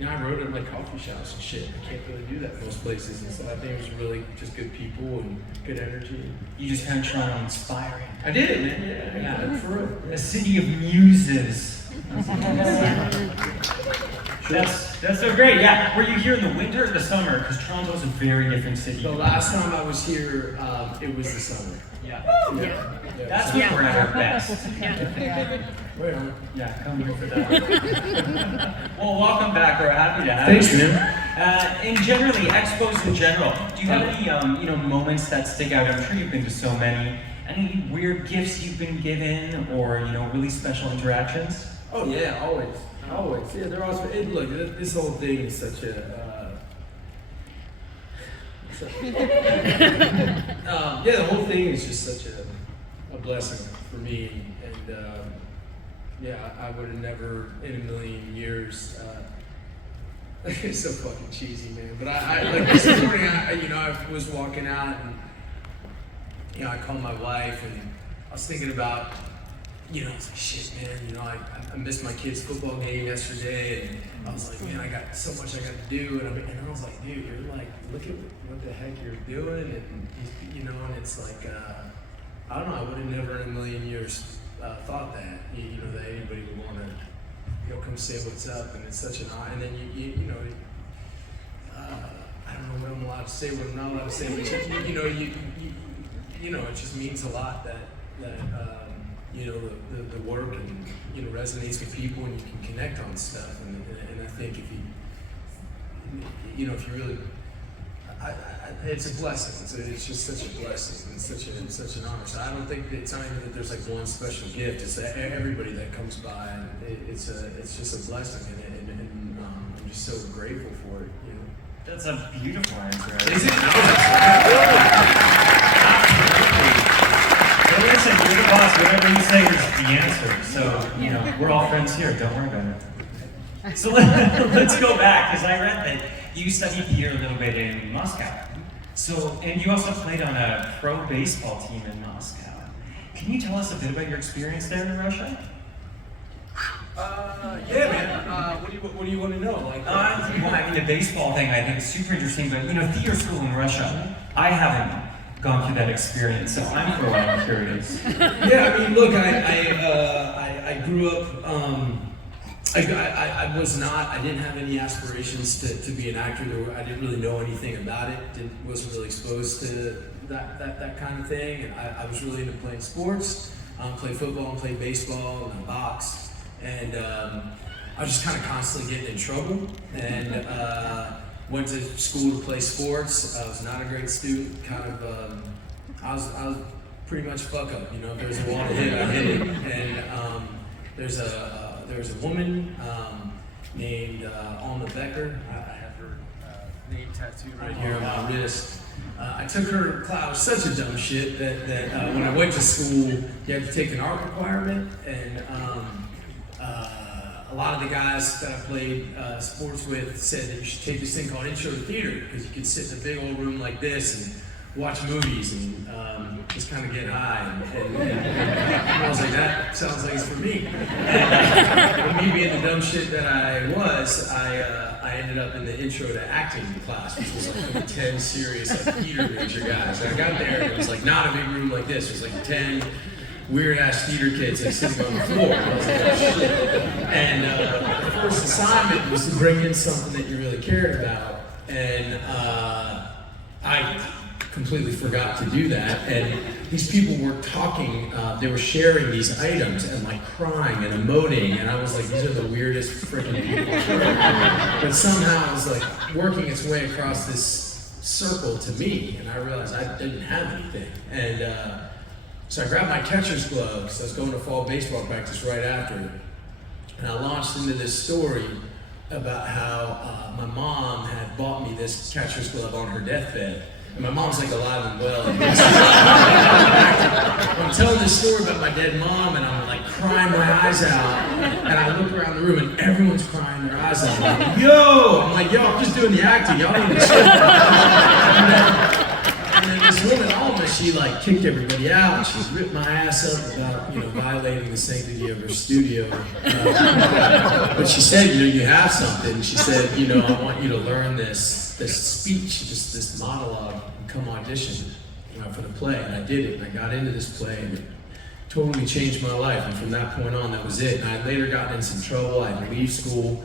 I wrote at like coffee shops and shit. I can't really do that in most places, and so I think it was really just good people and good energy. You just kind of try to inspire. I did it, man. Yeah, for real. A city of muses. That's so great. Yeah, were you here in the winter or the summer? Because Toronto's a very different city. The last time I was here, it was the summer. Yeah. That's when we're at our best. Right on. Yeah, come here for that. Well, welcome back. We're happy to have Thanks, you. man. And generally, expos in general, do you have any moments that stick out? I'm sure you've been to so many. Any weird gifts you've been given, or really special interactions? Oh yeah, always. Yeah, they're always. Look, this whole thing is such a. The whole thing is just such a blessing for me, and I would have never in a million years. It's so fucking cheesy, man. But I like this morning. I was walking out, and I called my wife, and I was thinking about. I was like, shit, man, I missed my kid's football game yesterday, and I was like, man, I got so much I got to do, and I was like, dude, you're like, look at what the heck you're doing, and and it's like, I don't know, I would have never in a million years thought that, that anybody would want to, come say what's up, and it's such an honor, and then I don't know what I'm allowed to say, what I'm not allowed to say, but it just means a lot that the work and resonates with people, and you can connect on stuff, and I think if you really, it's a blessing. It's just such a blessing and such an honor. So I don't think it's not even that there's like one special gift. It's that everybody that comes by, and it's just a blessing, and I'm just so grateful for it. That's a beautiful answer. Is it? Listen, you're the boss. Whatever you say is the answer. So, we're all friends here. Don't worry about it. So let's go back, because I read that you studied here a little bit in Moscow. So, and you also played on a pro baseball team in Moscow. Can you tell us a bit about your experience there in Russia? Yeah, man. What do you want to know? The baseball thing I think is super interesting. But theater school in Russia, I haven't gone through that experience, so I'm for a while curious. Yeah, look, I grew up. I didn't have any aspirations to be an actor. I didn't really know anything about it. Wasn't really exposed to that kind of thing. And I was really into playing sports. Played football, and played baseball, and I boxed. And I was just kind of constantly getting in trouble. And went to school to play sports. I was not a great student. I was pretty much fuck up. If there was a wall to hit, I hit it. And there was a woman named Alma Becker. I have her name tattooed right here on my wrist. I took her class. I was such a dumb shit that when I went to school, you had to take an art requirement, and a lot of the guys that I played sports with said that you should take this thing called Intro to Theater, because you could sit in a big old room like this and watch movies and just kind of get high. And I was like, that sounds like it's for me. And me being the dumb shit that I was, I ended up in the Intro to Acting class, which was like 10 serious theater major guys. And I got there, and it was like not a big room like this. It was like 10 weird-ass theater kids like sitting on the floor. I was like, oh, shit. And the first assignment was to bring in something that you really cared about. And I completely forgot to do that. And these people were talking, they were sharing these items and like crying and emoting. And I was like, these are the weirdest freaking people. But somehow it was like working its way across this circle to me. And I realized I didn't have anything. And so I grabbed my catcher's glove, because I was going to fall baseball practice right after, and I launched into this story about how my mom had bought me this catcher's glove on her deathbed. And my mom's like alive and well. And I'm telling this story about my dead mom, and I'm like crying my eyes out. And I look around the room, and everyone's crying their eyes out. I'm like, yo, I'm just doing the acting. Y'all need to chill. And then this woman, Alma, she like kicked everybody out, and she ripped my ass up about, you know, violating the sanctity of her studio. But she said, you know, you have something. She said, you know, I want you to learn this speech, just this monologue, and come audition, you know, for the play. And I did it, and I got into this play, and it totally changed my life. And from that point on, that was it. And I later got in some trouble. I had to leave school.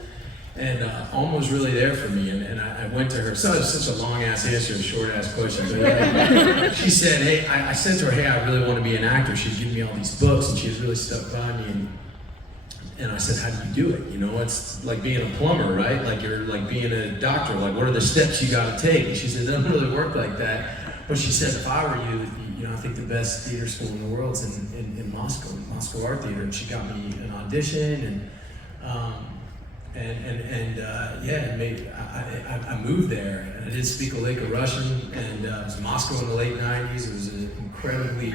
And Alma was really there for me, and I went to her. So it's such a long-ass answer, a short-ass question. But she said, hey, I said to her, hey, I really want to be an actor. She's giving me all these books, and she was really stuck by me. And I said, how do you do it? You know, it's like being a plumber, right? Like you're like being a doctor. Like, what are the steps you got to take? And she said, it doesn't really work like that. But she said, if I were you, you know, I think the best theater school in the world is in Moscow Art Theater. And she got me an audition, I moved there, and I did speak a lick of Russian, and it was Moscow in the late 90s. It was an incredibly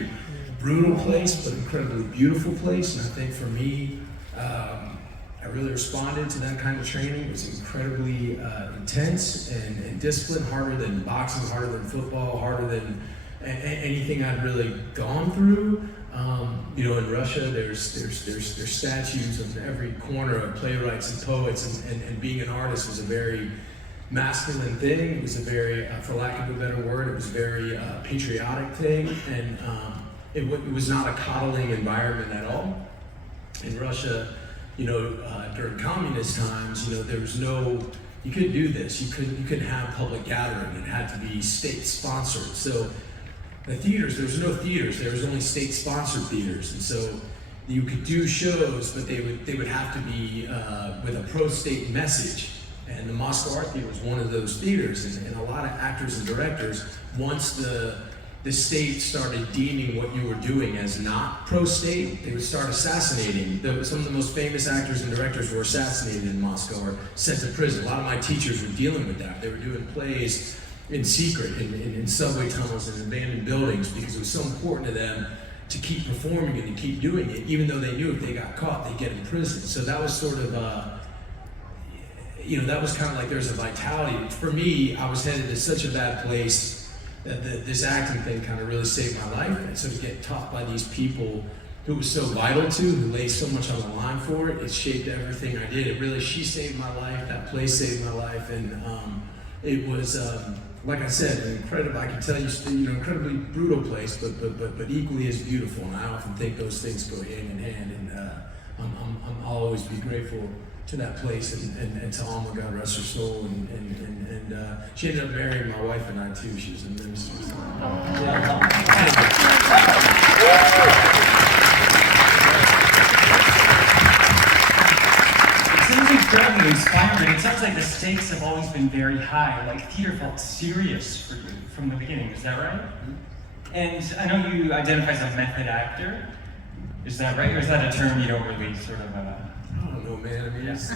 brutal place, but incredibly beautiful place, and I think for me, I really responded to that kind of training. It was incredibly intense and disciplined, harder than boxing, harder than football, harder than anything I'd really gone through. You know, in Russia, there's statues on every corner of playwrights and poets, and being an artist was a very masculine thing. It was a very, for lack of a better word, it was a very patriotic thing, and it was not a coddling environment at all. In Russia, you know, during communist times, you know, there was no, you couldn't do this. You couldn't have public gathering. It had to be state sponsored. So the theaters, there was no theaters, there was only state-sponsored theaters, and so you could do shows, but they would have to be with a pro-state message. And the Moscow Art Theater was one of those theaters, and a lot of actors and directors, once the state started deeming what you were doing as not pro-state, they would start assassinating. Some of the most famous actors and directors were assassinated in Moscow or sent to prison. A lot of my teachers were dealing with that. They were doing plays in secret, in subway tunnels and abandoned buildings, because it was so important to them to keep performing it and keep doing it, even though they knew if they got caught, they'd get in prison. So that was sort of, you know, that was kind of like there's a vitality. For me, I was headed to such a bad place that this acting thing kind of really saved my life. And so to get taught by these people who was so vital to, who laid so much on the line for it, it shaped everything I did. It really, she saved my life, that place saved my life, and it was, like I said, an incredible, I can tell you, you know, incredibly brutal place, but equally as beautiful. And I often think those things go hand in hand. And I'll always be grateful to that place and to Alma, God rest her soul. And she ended up marrying my wife and I too. She was a minister. Incredibly inspiring. It sounds like the stakes have always been very high. Like theater felt serious for you from the beginning. Is that right? And I know you identify as a method actor. Is that right, or is that a term you don't really sort of? I don't know, man. I mean, it's,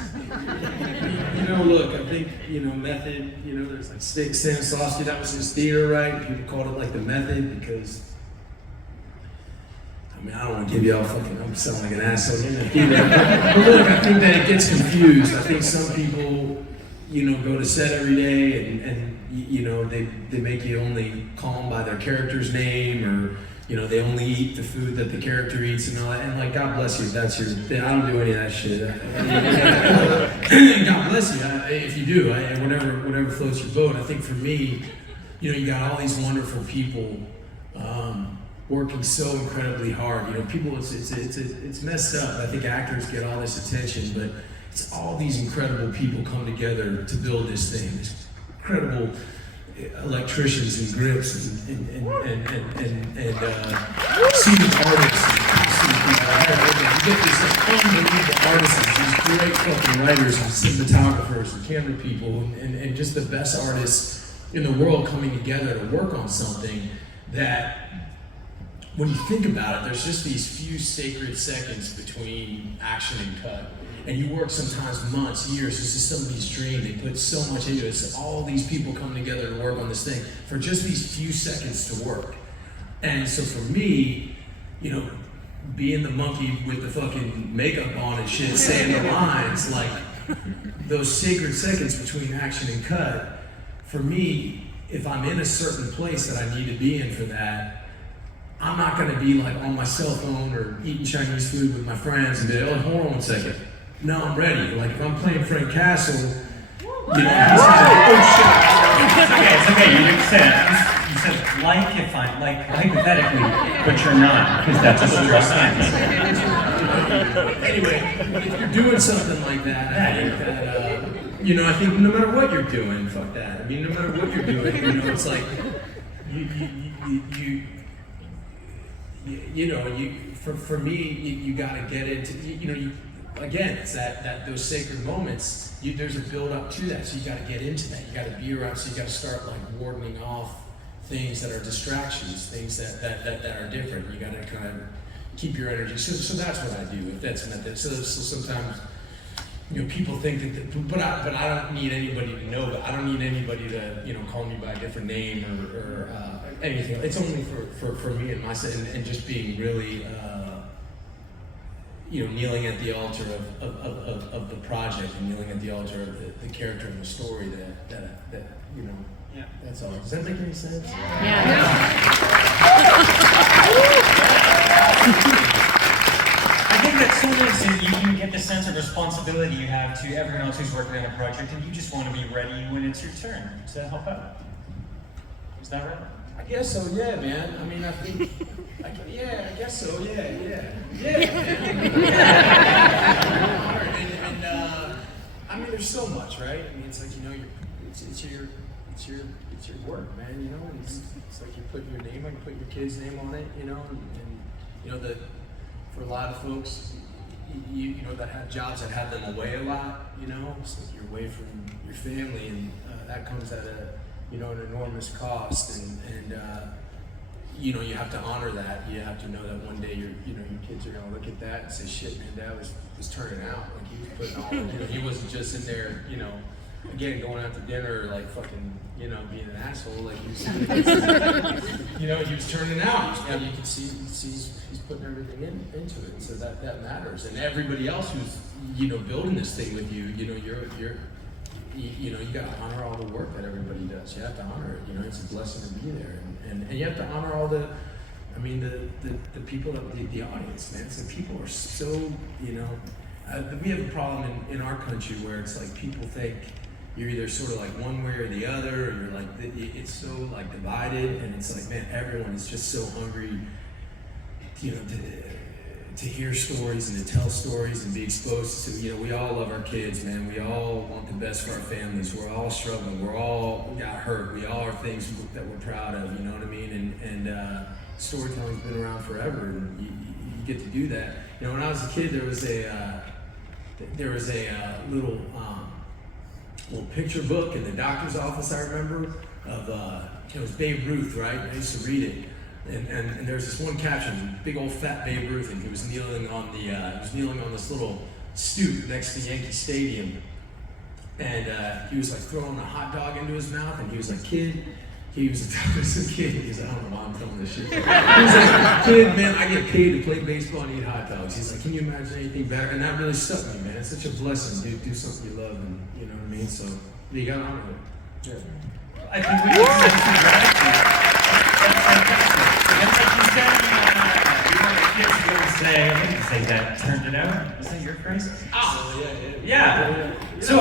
you know, look. I think, you know, method. You know, there's like Stanislavski. That was his theater, right? People called it like the method because. I mean, I don't want to give y'all I'm sounding like an asshole in the theater. But look, I think that it gets confused. I think some people, you know, go to set every day and you know, they make you only call them by their character's name, or, you know, they only eat the food that the character eats and all that. And like, God bless you if that's your thing. I don't do any of that shit. God bless you if you do, and whatever floats your boat. I think for me, you know, you got all these wonderful people working so incredibly hard. You know, people, it's messed up. I think actors get all this attention, but it's all these incredible people come together to build this thing. These incredible electricians and grips and seasoned artists. You get these like unbelievable artists, these great fucking writers and cinematographers and camera people, and just the best artists in the world coming together to work on something that, when you think about it, there's just these few sacred seconds between action and cut. And you work sometimes months, years. This is somebody's dream. They put so much into it. So all these people come together to work on this thing for just these few seconds to work. And so for me, you know, being the monkey with the fucking makeup on and shit, saying the lines, like those sacred seconds between action and cut, for me, if I'm in a certain place that I need to be in for that, I'm not gonna be like on my cell phone or eating Chinese food with my friends and be like, oh, hold on one second. No, I'm ready. Like if I'm playing Frank Castle, you know, he's gonna be, oh shit. It's okay, you didn't say that. You said like if I'm, like hypothetically, but you're not, because that's a stress sentence. Anyway, if you're doing something like that, I think that, you know, I think no matter what you're doing, fuck that. I mean, no matter what you're doing, you know, it's like, for me, you gotta get into, again, it's that those sacred moments, there's a build up to that, so you gotta get into that. You gotta be around, so you gotta start like wardening off things that are distractions, things that are different. You gotta kind of keep your energy. So that's what I do. If that's method. So sometimes, you know, people think that, but I don't need anybody to know. But I don't need anybody to, you know, call me by a different name or anything. It's only for me and myself, and just being really, you know, kneeling at the altar of the project, and kneeling at the altar of the character and the story that you know. Yeah, that's all. Does that make any sense? Yeah. I think that's so nice that you can get the sense of responsibility you have to everyone else who's working on a project, and you just want to be ready when it's your turn to help out. Is that right? I guess so, yeah, man. I mean, I think, I guess so, yeah. And I mean, there's so much, right? I mean, it's like, you know, it's your work, man. You know, and it's like you put your name, you put your kid's name on it, you know, and you know that for a lot of folks, you know, that have jobs that have them away a lot, you know, so you're away from your family, and that comes at an enormous cost, and you know, you have to honor that. You have to know that one day your kids are gonna look at that and say, shit, man, Dad was turning out. Like he was putting all, you know, he wasn't just in there, you know, again, going out to dinner, like fucking, you know, being an asshole. Like he was, you know, he was turning out. You can see he's putting everything into it. So that matters. And everybody else who's, you know, building this thing with you, you know, you got to honor all the work that everybody does. You have to honor it. You know, it's a blessing to be there, and you have to honor all the, I mean, the people, the audience, man. So people are so, you know, we have a problem in our country where it's like people think you're either sort of like one way or the other, or you're like, it's so like divided, and it's like, man, everyone is just so hungry, you know, to hear stories and to tell stories and be exposed to, you know, we all love our kids, man. We all want the best for our families. We're all struggling. We're all got hurt. We all are things that we're proud of, you know what I mean? And storytelling's been around forever, and you get to do that. You know, when I was a kid, there was a little picture book in the doctor's office, I remember, of, it was Babe Ruth, right? I used to read it. And there's this one caption, big old fat Babe Ruth, and he was kneeling on this little stoop next to Yankee Stadium, and he was like throwing a hot dog into his mouth, and he was like, kid, he was like, I don't know why I'm telling this shit. He was like, kid, man, I get paid to play baseball and eat hot dogs. He's like, can you imagine anything better? And that really stuck me, man. It's such a blessing, dude. Do something you love, and you know what I mean. So you got to honor it. Yeah. I think we can send some gratitude. That's fantastic. And like you said, you want the kids to go say, I think you say that, turned it out. Is that your phrase? Yeah. So,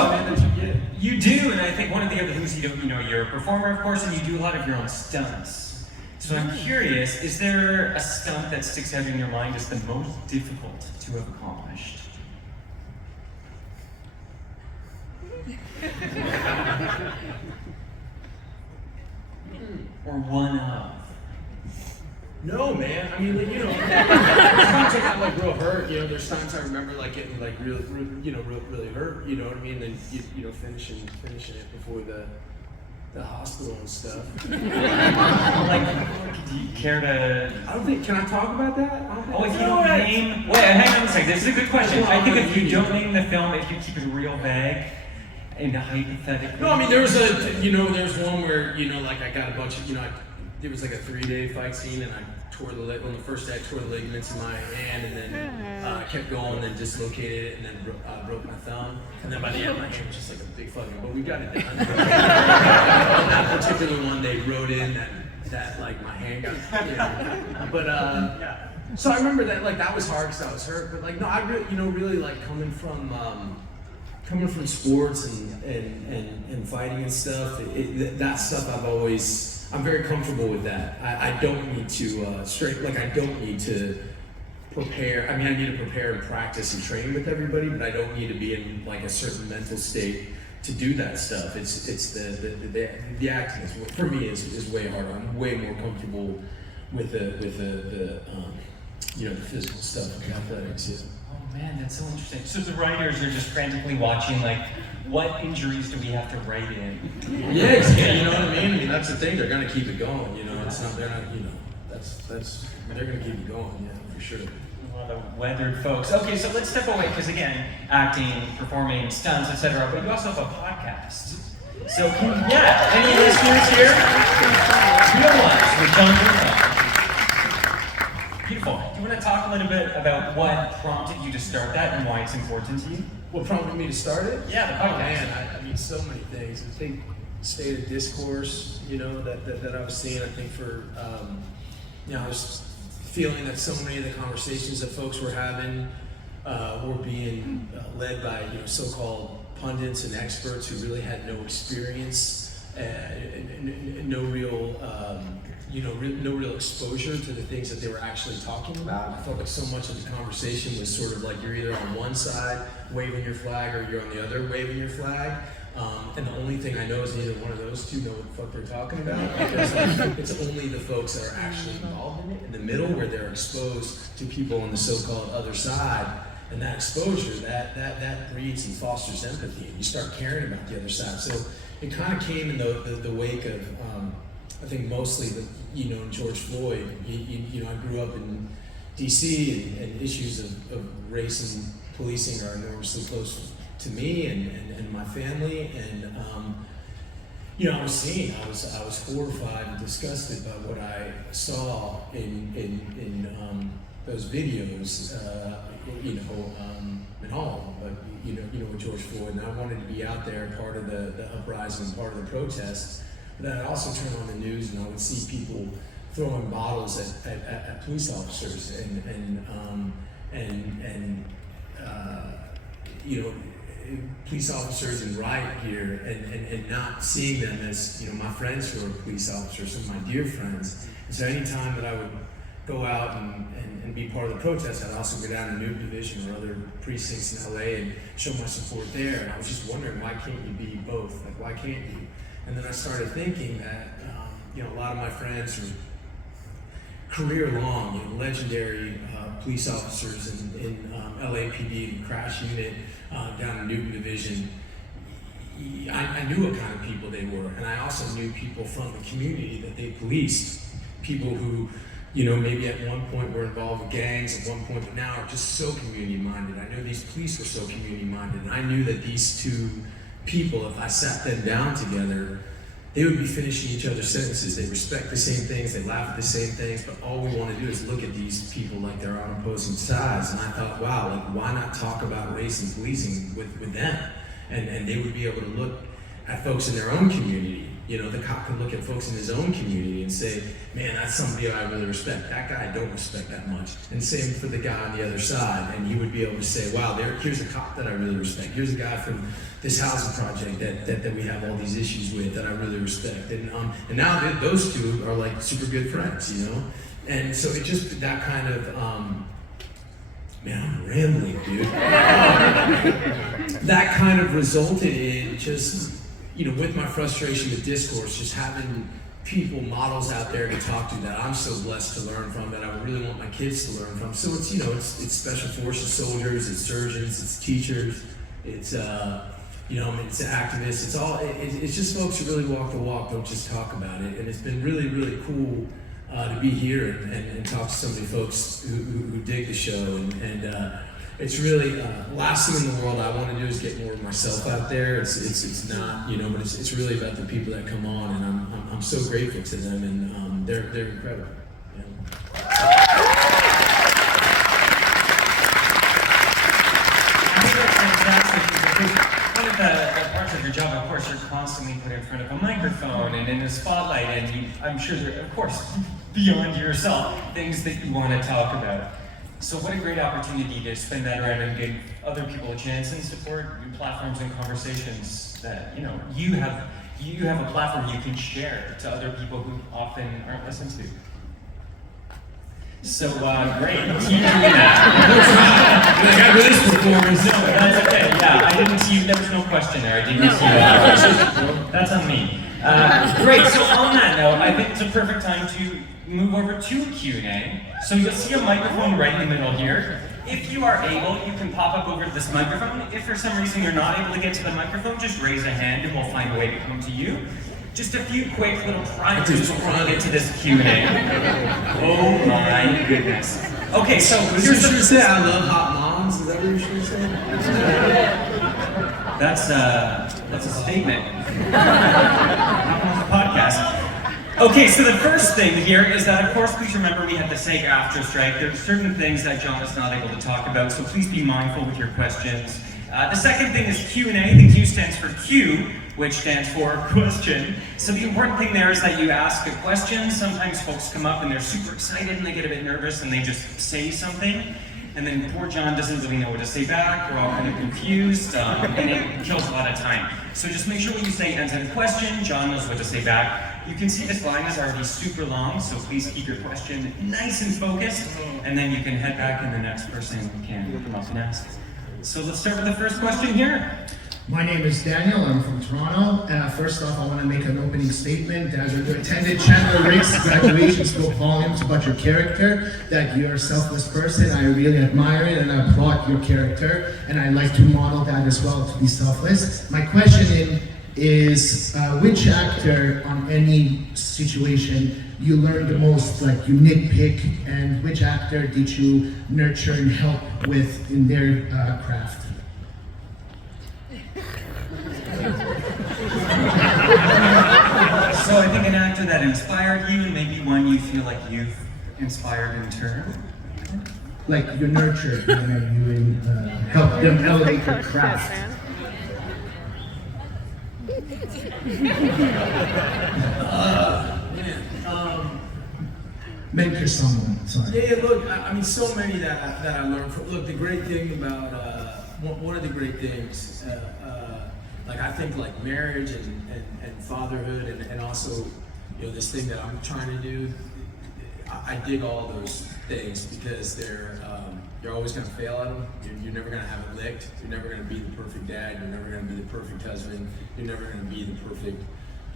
you do, and I think one of the other things you do, you know, you're a performer, of course, and you do a lot of your own stunts. So I'm curious, is there a stunt that sticks out in your mind as the most difficult to have accomplished? Or one of? No, man. I mean, like, you know, there's times I got like real hurt. You know, there's times I remember like getting like really hurt. You know what I mean? Then you know, finishing it before the hospital and stuff. Like, do you care to? I don't think. Can I talk about that? Oh, if you don't name. Wait, hang on a second. This is a good question. I think if you don't name the film, if you keep it real vague. And hypothetically. No, I mean there's one where, you know, like I got a bunch of, you know, it was like a 3-day fight scene, and I tore the leg. On the first day, I tore the ligaments in my hand, and then kept going, and then dislocated it, and then broke my thumb. And then by the end, my hand was just like a big fucking. But we got it done. On that particular one, they wrote in that that like my hand got, but so I remember that like that was hard because I was hurt, but like no, I really, really like coming from sports and fighting and stuff. That stuff I'm very comfortable with that. I don't need to I don't need to prepare. I mean, I need to prepare and practice and train with everybody, but I don't need to be in like a certain mental state to do that stuff. It's the acting for me is way harder. I'm way more comfortable with the physical stuff of athletics. Yeah. Oh man, that's so interesting. So the writers are just frantically watching like, what injuries do we have to write in? Yeah, you know what I mean? I mean that's the thing. They're gonna keep it going. It's not. They're not. They're gonna keep it going. Yeah, for sure. A lot of weathered folks. Okay, so let's step away because again, acting, performing, stunts, etc. But you also have a podcast. So any listeners here? Real ones with Jon Bernthal. Beautiful. Do you want to talk a little bit about what prompted you to start that and why it's important to you? What prompted me to start it? Yeah, the podcast. Oh man, I mean so many things. I think state of discourse, that I was seeing. I think for I was feeling that so many of the conversations that folks were having were being led by so-called pundits and experts who really had no experience and no real no real exposure to the things that they were actually talking about. I felt like so much of the conversation was sort of like you're either on one side waving your flag or you're on the other waving your flag. And the only thing I know is neither one of those two know what the fuck they're talking about, because it's only the folks that are actually involved in it, in the middle, where they're exposed to people on the so-called other side, and that exposure, that breeds and fosters empathy, and you start caring about the other side. So it kind of came in the wake of, I think mostly George Floyd. I grew up in DC, and issues of race and policing are enormously close to me and my family, and I was horrified and disgusted by what I saw in those videos, in all of them, but with George Floyd, and I wanted to be out there, part of the uprising, part of the protest. But then I'd also turn on the news and I would see people throwing bottles at police officers police officers in riot gear, and not seeing them as my friends who are police officers, some of my dear friends. And so anytime that I would go out and be part of the protest, I'd also go down to Newton Division or other precincts in LA and show my support there. And I was just wondering, why can't you be both? Like, why can't you? And then I started thinking that a lot of my friends are career-long, legendary police officers in LAPD, the crash unit, down in Newton Division. I knew what kind of people they were, and I also knew people from the community that they policed. People who, maybe at one point were involved with gangs at one point, but now are just so community-minded. I know these police were so community-minded, and I knew that these two people, if I sat them down together, they would be finishing each other's sentences. They respect the same things, they laugh at the same things, but all we want to do is look at these people like they're on opposing sides. And I thought, wow, like, why not talk about race and policing with them? And they would be able to look at folks in their own community. The cop can look at folks in his own community and say, man, that's somebody I really respect. That guy I don't respect that much. And same for the guy on the other side. And he would be able to say, wow, here's a cop that I really respect. Here's a guy from this housing project that we have all these issues with that I really respect. And now those two are like super good friends, And so it just, that kind of, man, I'm rambling, dude. That kind of resulted in just, with my frustration with discourse, just having people, models out there to talk to that I'm so blessed to learn from, that I would really want my kids to learn from. So it's, it's special forces soldiers, it's surgeons, it's teachers, it's, it's activists, it's just folks who really walk the walk, don't just talk about it. And it's been really, really cool to be here and talk to so many folks who dig the show. And it's really, last thing in the world I want to do is get more of myself out there. It's not, but it's really about the people that come on, and I'm so grateful to them, and they're incredible. I think that's fantastic, because one of the parts of your job job, of course, you're constantly put in front of a microphone and in a spotlight, and I'm sure there are, of course, beyond yourself, things that you want to talk about. So what a great opportunity to spin that around and give other people a chance and support new platforms and conversations that, you have a platform you can share to other people who often aren't listened to. So, great. Keep doing that. I got this performance. No, that's okay. Yeah, I didn't see you. There was no question there. I didn't see you. That's on me. Great. So on that note, I think it's a perfect time to move over to Q&A. So you'll see a microphone right in the middle here. If you are able, you can pop up over to this microphone. If for some reason you're not able to get to the microphone, just raise a hand and we'll find a way to come to you. Just a few quick little primers before we get to this Q&A. Oh my goodness. Okay, so here's what you say. I love hot moms. Is that what you should say? That's a statement. Podcast. Okay, so the first thing here is that, of course, please remember we have the SAG after strike. There are certain things that Jon is not able to talk about, so please be mindful with your questions. The second thing is Q&A. The Q stands for Q, which stands for question. So the important thing there is that you ask a question. Sometimes folks come up and they're super excited and they get a bit nervous and they just say something. And then poor Jon doesn't really know what to say back. We're all kind of confused, and it kills a lot of time. So just make sure when you say ends in a question, Jon knows what to say back. You can see this line is already super long, so please keep your question nice and focused, and then you can head back and the next person can come up and ask. So let's start with the first question here. My name is Daniel, I'm from Toronto. First off, I want to make an opening statement. As you attended Chandler Rick's graduation, spoke volumes about your character, that you're a selfless person. I really admire it and I applaud your character, and I like to model that as well, to be selfless. My question is, which actor on any situation you learned the most, like you nitpick, and which actor did you nurture and help with in their craft? So I think an actor that inspired you, and maybe one you feel like you've inspired in turn. Like you nurture and you help them elevate their craft. Mentor someone. Sorry. Yeah, look, I mean, so many that I learned from. Look, the great thing about one of the great things, like I think like marriage and fatherhood and also, this thing that I'm trying to do, I dig all those things because you're always going to fail at them. You're never going to have it licked. You're never going to be the perfect dad. You're never going to be the perfect husband. You're never going to be the perfect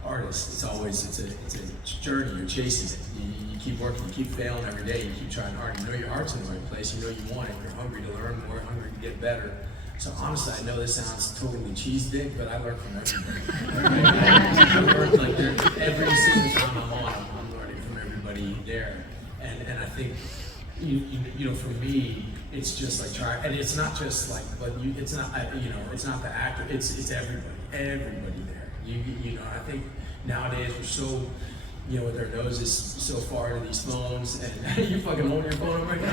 artist. It's a journey. You're chasing it. You keep working. You keep failing every day. You keep trying hard. You know your heart's in the right place. You know you want it. You're hungry to learn more. Hungry to get better. So honestly, I know this sounds totally cheese dick, but I learn from everybody. I learn like every single time I'm on, I'm learning from everybody there. And I think for me, it's just like try, and it's not just like, it's not it's not the actor. It's everybody there. I think nowadays we're so, with their noses so far into these phones, and you fucking holding your phone up right now.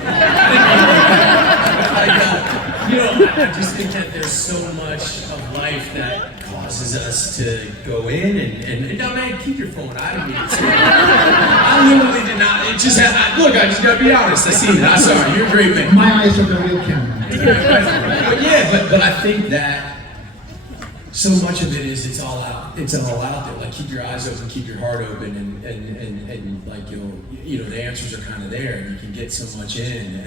I just think that there's so much of life that causes us to go in and no, man, keep your phone out of me. I literally did not. It just look. I just gotta be honest. I see that. I'm sorry. You're a great man. My eyes are the real camera. But I think that. So much of it is it's all out there. Like keep your eyes open, keep your heart open, and like the answers are kind of there, and you can get so much in.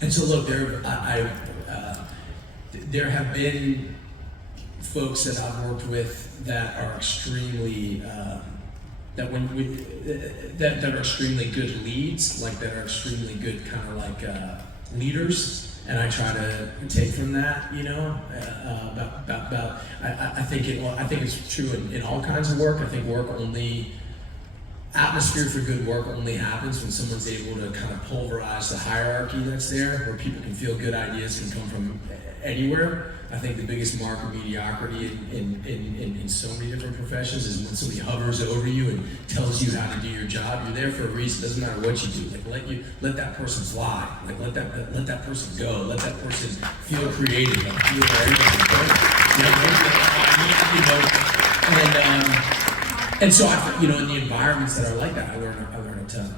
And so look, there have been folks that I've worked with that are extremely that are extremely good leads, like that are extremely good kind of like leaders. And I try to take from that, I think it's true in all kinds of work. I think atmosphere for good work only happens when someone's able to kind of pulverize the hierarchy that's there, where people can feel good ideas can come from anywhere. I think the biggest mark of mediocrity in so many different professions is when somebody hovers over you and tells you how to do your job. You're there for a reason. It doesn't matter what you do. Like let that person fly. Like let that person go. Let that person feel creative. Like feel where everything's going. And so in the environments that are like that, I learn a ton.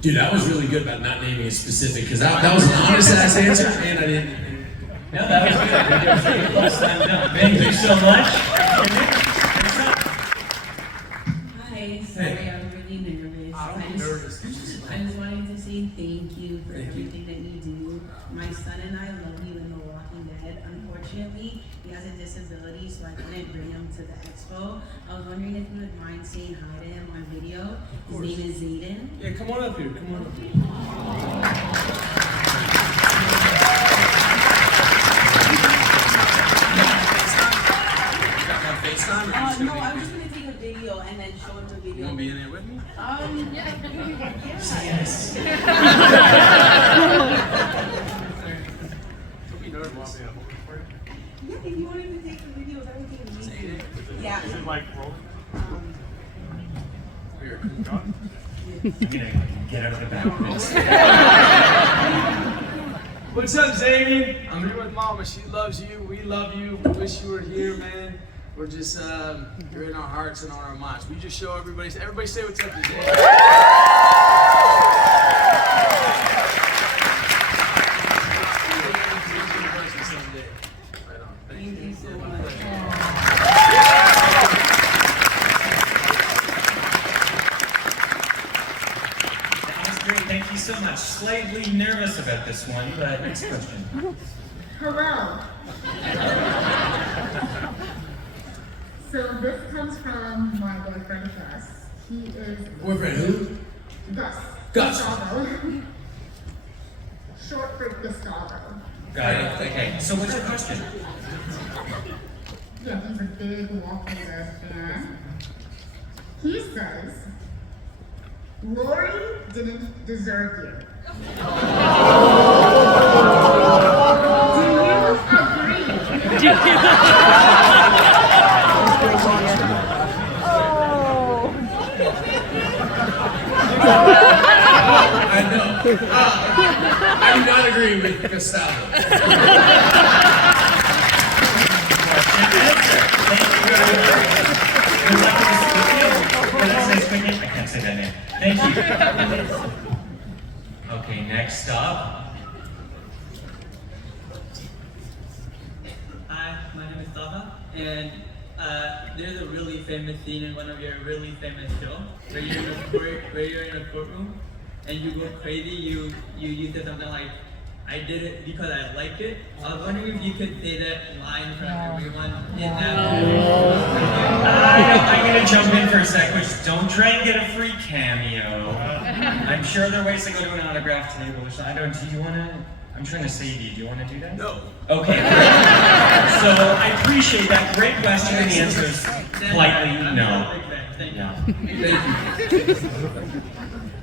Dude, that was really good about not naming it specific, because that was an honest ass answer, and I didn't. No, that was good. Plus time done. Thank you so much. Hi, sorry, I'm really nervous. I just wanted to say thank you for everything that you do. My son and I love you in The Walking Dead. Unfortunately, he has a disability, so I couldn't bring him to the expo. I was wondering if you would mind saying hi to him on video. His name is Zayden. Yeah, come on up here. No, I'm just gonna take a video and then show him the video. You wanna be in there with me? Yes. Don't be nervous. Yeah, if you wanted to take the videos, I would take a video. Yeah. Is it like roll? Here. I'm gonna get out of the back. What's up, Zayn? I'm here with Mama. She loves you. We love you. We wish you were here, man. We're just, you're in our hearts and on our minds. We just show everybody say what's up to Zayn. Thank you so much. That was great. Thank you so much. Slightly nervous about this one, but next question. Hello. So this comes from my boyfriend Gus. He is Boyfriend who? Gus. Gus. Gustavo. Short for Gustavo. Got it. Okay. So what's your question? Yeah, he's a big Walking Dead fan. He says, Lori didn't deserve you. Do you agree? I know. I do not agree with Gustavo. Thank you very much. Good luck with this video. Can I say speaking? I can't say that name. Thank you. Okay, next up. Hi, my name is Tava, and there's a really famous scene in one of your really famous shows where you're in a courtroom and you go crazy. You said something like, "I did it because I liked it." I was wondering if you could say that line in front of everyone in that I'm gonna jump in for a sec, which don't try and get a free cameo. I'm sure there are ways to go to an autograph table or something. Do you wanna? I'm trying to save you. Do you want to do that? No. Okay. Great. So I appreciate that. Great question, and the answer is politely no. Thank you. Yeah. Thank you.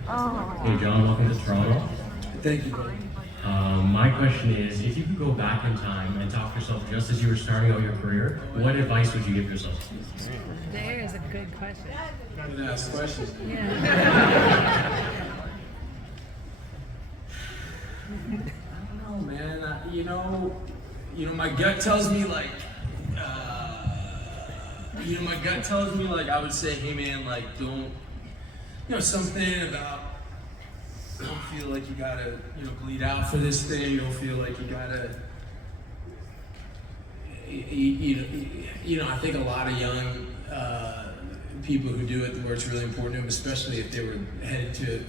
Hey John, welcome to Toronto. Thank you, buddy. My question is, if you could go back in time and talk to yourself just as you were starting out your career, what advice would you give yourself? There's a good question. Good ask question. Yeah. Oh man, my gut tells me like, I would say, hey man, like don't, something about, don't feel like you gotta, bleed out for this thing. You don't feel like you gotta, I think a lot of young people who do it, where it's really important to them, especially if they were headed to.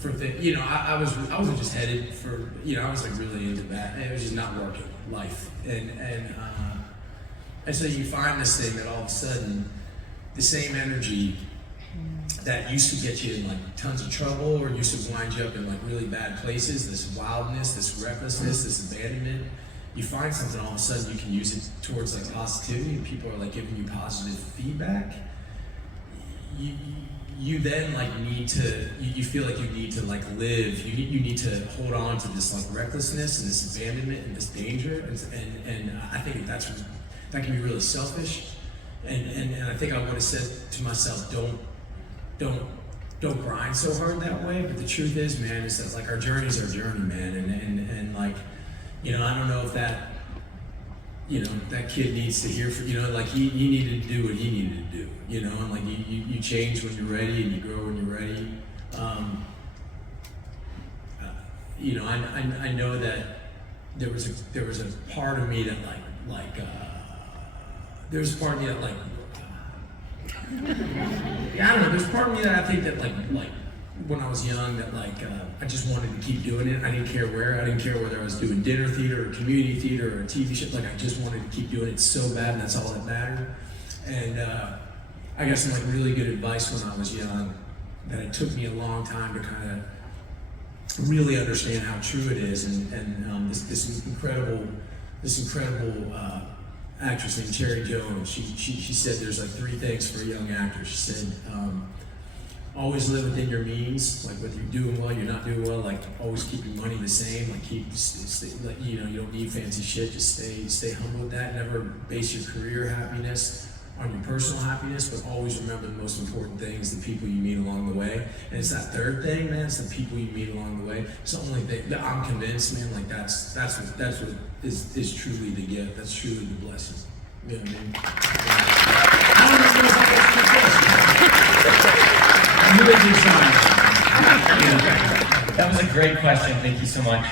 For things, I wasn't just headed for, I was like really into that. It was just not working life, and so you find this thing that all of a sudden, the same energy that used to get you in like tons of trouble or used to wind you up in like really bad places, this wildness, this recklessness, this abandonment, you find something all of a sudden you can use it towards like positivity, and people are like giving you positive feedback. You then like need to, you feel like you need to like live, you need to hold on to this like recklessness and this abandonment and this danger, and I think that can be really selfish, and I think I would have said to myself, don't grind so hard that way. But the truth is, man, is that like our journey's our journey, man, and like, I don't know if that, you know, that kid needs to hear from, you know, like he needed to do what he needed to do, you know, and like you change when you're ready and you grow when you're ready. You know, I know that there was a part of me that there was a part of me that yeah, I don't know, there's part of me that I think that like when I was young that I just wanted to keep doing it. I didn't care where. I didn't care whether I was doing dinner theater or community theater or a TV show. Like I just wanted to keep doing it so bad, and that's all that mattered. And I got some like really good advice when I was young that it took me a long time to kind of really understand how true it is. And this incredible actress named Cherry Jones. She said there's like 3 things for a young actor. She said. Always live within your means, like whether you're doing well, you're not doing well, like always keep your money the same, like like, you know, you don't need fancy shit, just stay humble with that. Never base your career happiness on your personal happiness, but always remember the most important thing is the people you meet along the way. And it's that 3rd thing, man, it's the people you meet along the way. It's the only thing that I'm convinced, man, like that's what is truly the gift, that's truly the blessing. You know what I mean? I don't know if that's the question. That was a great question. Thank you so much.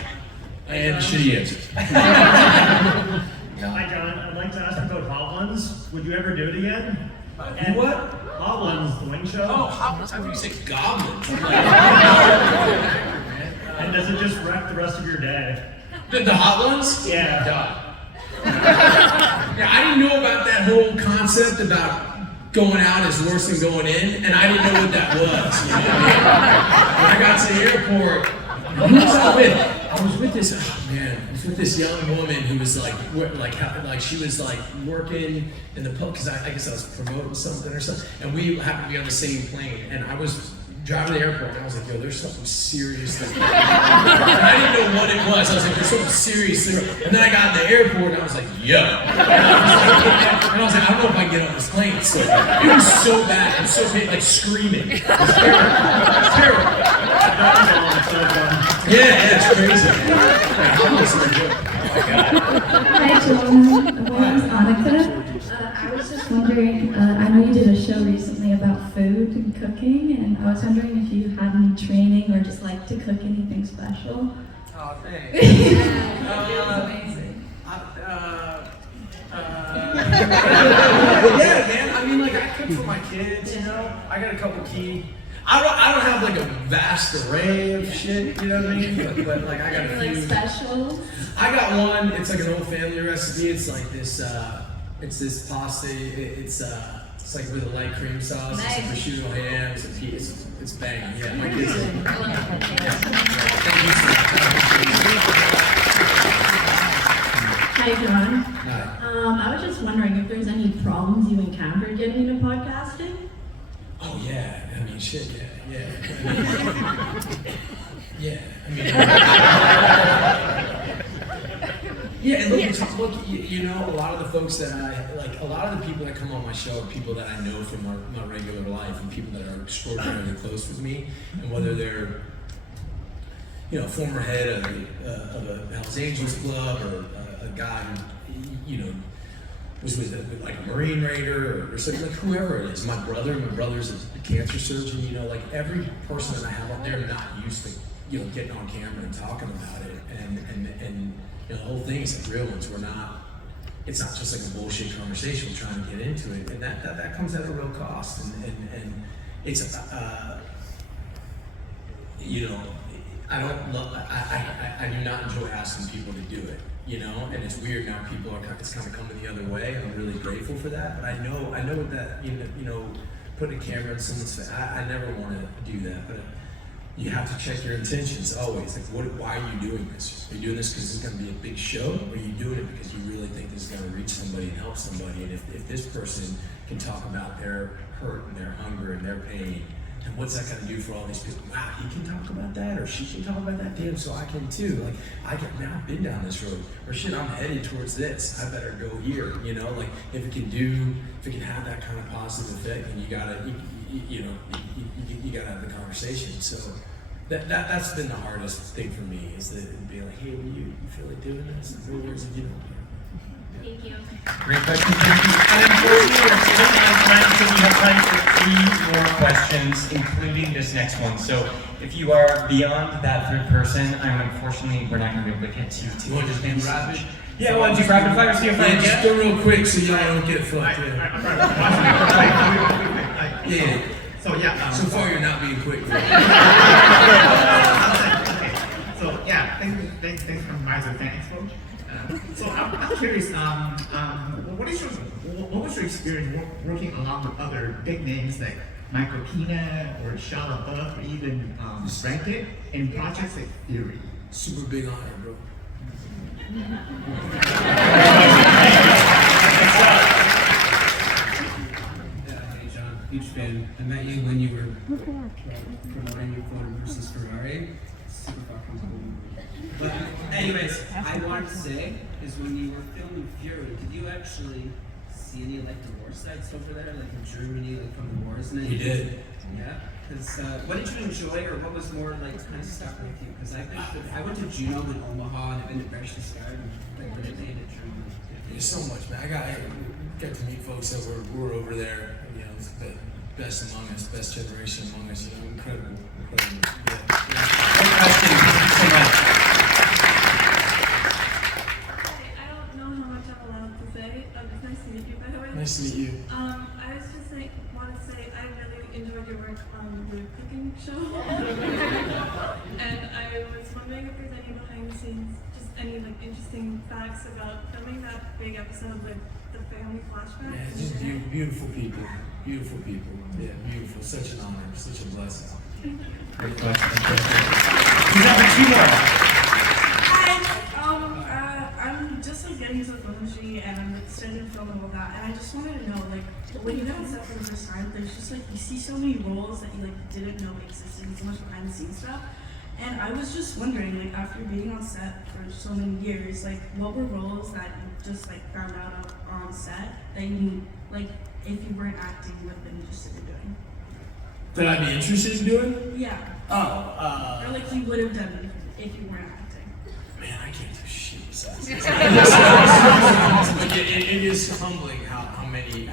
And shitty answers. Hi, John. I'd like to ask about Hoblands. Would you ever do it again? And what? Hoblands, the wing show. Oh, Hoblands. I thought you said goblins. And does it just wreck the rest of your day? The hot ones? Yeah. Yeah, I didn't know about that whole concept about going out is worse than going in, and I didn't know what that was. You know what I mean? When I got to the airport, who was I with? I was with this young woman who was like she was like working in the pub because I guess I was promoting something or something, and we happened to be on the same plane, and I was driving to the airport, and I was like, yo, there's something serious there. And I didn't know what it was. I was like, there's something serious there. And then I got in the airport, and I was like, yo. And I was like, I don't know if I can get on this plane. So it was so bad. It was so bad, like screaming. It was terrible. It was terrible. Yeah, it's crazy. Hi, Jon. My name's Annika. I was just wondering, I know you did a show recently about food and cooking, and I was wondering if you had any training or just like to cook anything special. Oh, thanks. Amazing. Yeah, man. I mean, like, I cook for my kids, you know? I got a couple key. I don't have like a vast array of shit, you know what I mean? But like, I got a few. Like special? I got one. It's like an old family recipe. It's like this. It's this pasta. It's like with a light cream sauce. Nice. It's a prosciutto ham. It's banging. Yeah, my kids. Hi, Jon. Hi. I was just wondering if there's any problems you encountered getting into podcasting? Oh yeah. I mean, shit. Yeah. Yeah. I mean. Yeah, look, you know, a lot of the folks that a lot of the people that come on my show are people that I know from my regular life and people that are extraordinarily close with me, and whether they're, you know, former head of a Hells Angels club or a guy who, you know, was with like a Marine Raider or something, like whoever it is. My brother's a cancer surgeon, you know, like every person that I have up there, not used to, you know, getting on camera and talking about it, and you know, the whole thing is like real ones. It's not just like a bullshit conversation. We're trying to get into it, and that comes at a real cost, and it's you know, I do not enjoy asking people to do it, you know, and it's weird now. It's kind of coming the other way, and I'm really grateful for that. But I know what that, you know, putting a camera in someone's face. I never want to do that, but you have to check your intentions always. Like, why are you doing this? Are you doing this because it's going to be a big show, or are you doing it because you really think this is going to reach somebody and help somebody? And if this person can talk about their hurt and their hunger and their pain, and what's that going to do for all these people? Wow, he can talk about that, or she can talk about that. Damn, so I can too. Like, I've been down this road, or shit, I'm headed towards this. I better go here. You know, like if it can have that kind of positive effect, then you gotta have the conversation. So that's been the hardest thing for me, is that being like, hey, you feel like doing this? What words did you know? Thank you. Great question, thank you. And unfortunately, we're sitting on time, so we have time for 3 more questions, including this next one. So if you are beyond that third person, unfortunately, we're not going to be able to get to you. You want to just do rapid? Yeah, well, do rapid fire, see if I Yeah, can just get. go real quick so y'all don't get fucked. Yeah. So yeah. So far, you're not being quick. So yeah, thanks for inviting us to Fan Expo. So I'm curious, what was your experience working along with other big names like Michael Pena or Shia LaBeouf or even Rankit in projects like Fury? Super big honor, bro. Hey John, huge fan. I met you when you were promoting your Ford versus Ferrari. Super fucking cool. But anyways, I wanted to say is when you were filming Fury, did you actually see any like the war sites over there, like in Germany, like from the wars? And We did. Yeah. Because what did you enjoy, or what was more like kind of stuck with you? Because I went to Juno in Omaha and I've been to Berchtesgaden, like when it landed Germany. There's so much, man. I got to meet folks that were over there. You know, it's the best among us, best generation among us. You know, incredible. Yeah. Great question, thank you so much. I don't know how much I'm allowed to say. It's nice to meet you, by the way. Nice to meet you. I was just like, want to say I really enjoyed your work on the cooking show. And I was wondering if there's any behind the scenes, just any like interesting facts about filming that big episode with the family flashbacks. Yeah, just beautiful people. Beautiful people. Yeah, beautiful. Such an honor. Such a blessing. Great question. Who's up for 2 more? Hi, I'm just like getting into the film industry and I'm like studying film and all that, and I just wanted to know, like, when you get on set for the first time, there's just like, you see so many roles that you like didn't know existed, and so much behind the scenes stuff. And I was just wondering, like, after being on set for so many years, like, what were roles that you just like found out of on set that you, like, if you weren't acting, would have been interested in doing? That I'd be interested in doing? Yeah. Or like you would have done if you weren't acting. Man, I can't do shit besides this. Like, it is humbling how many,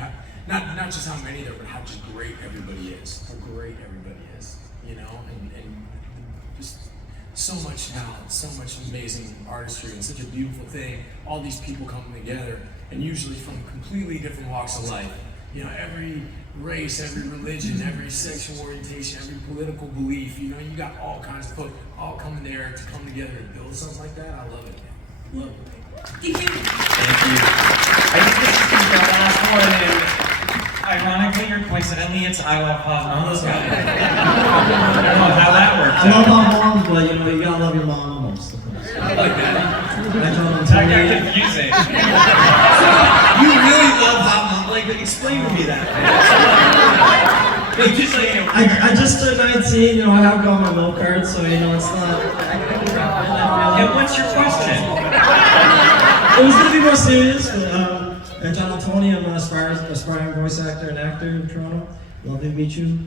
not just how many there, but how just great everybody is. How great everybody is, you know? And just so much talent, so much amazing artistry, and such a beautiful thing. All these people coming together, and usually from completely different walks of life. You know, every race, every religion, every sexual orientation, every political belief, you know, you got all kinds of folks all coming there to come together and build something like that. I love it, man. Love it. Thank you. Thank you. I think this is the last one, and ironically or coincidentally, it's I love hot moms. I don't know how that worked. I love hot moms, but you know, you gotta love your mom the most, of course. I like that. That got confusing. You really love hot moms? Like, explain to me that. Wait, just like, I just turned 19, you know, I have got my milk card, so you know, it's not. and what's your question? It was gonna be more serious, but Jon Bernthal, I'm an aspiring voice actor and actor in Toronto. Lovely to meet you.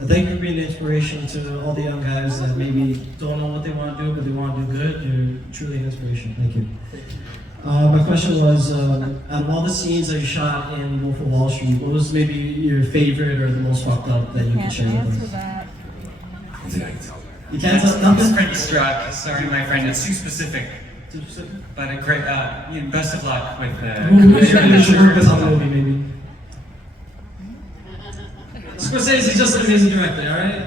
Thank you for being an inspiration to all the young guys that maybe don't know what they want to do, but they want to do good. You're truly an inspiration. Thank you. My question was, out of all the scenes that you shot in Wolf of Wall Street, what was maybe your favorite or the most fucked up that you could share with us? I think I can tell that. You can't tell It's nothing? pretty struck. Sorry, my friend, it's too specific. Too specific? But a great, you know, best of luck with Who should work with on the movie, maybe? Scorsese's just an amazing director, alright?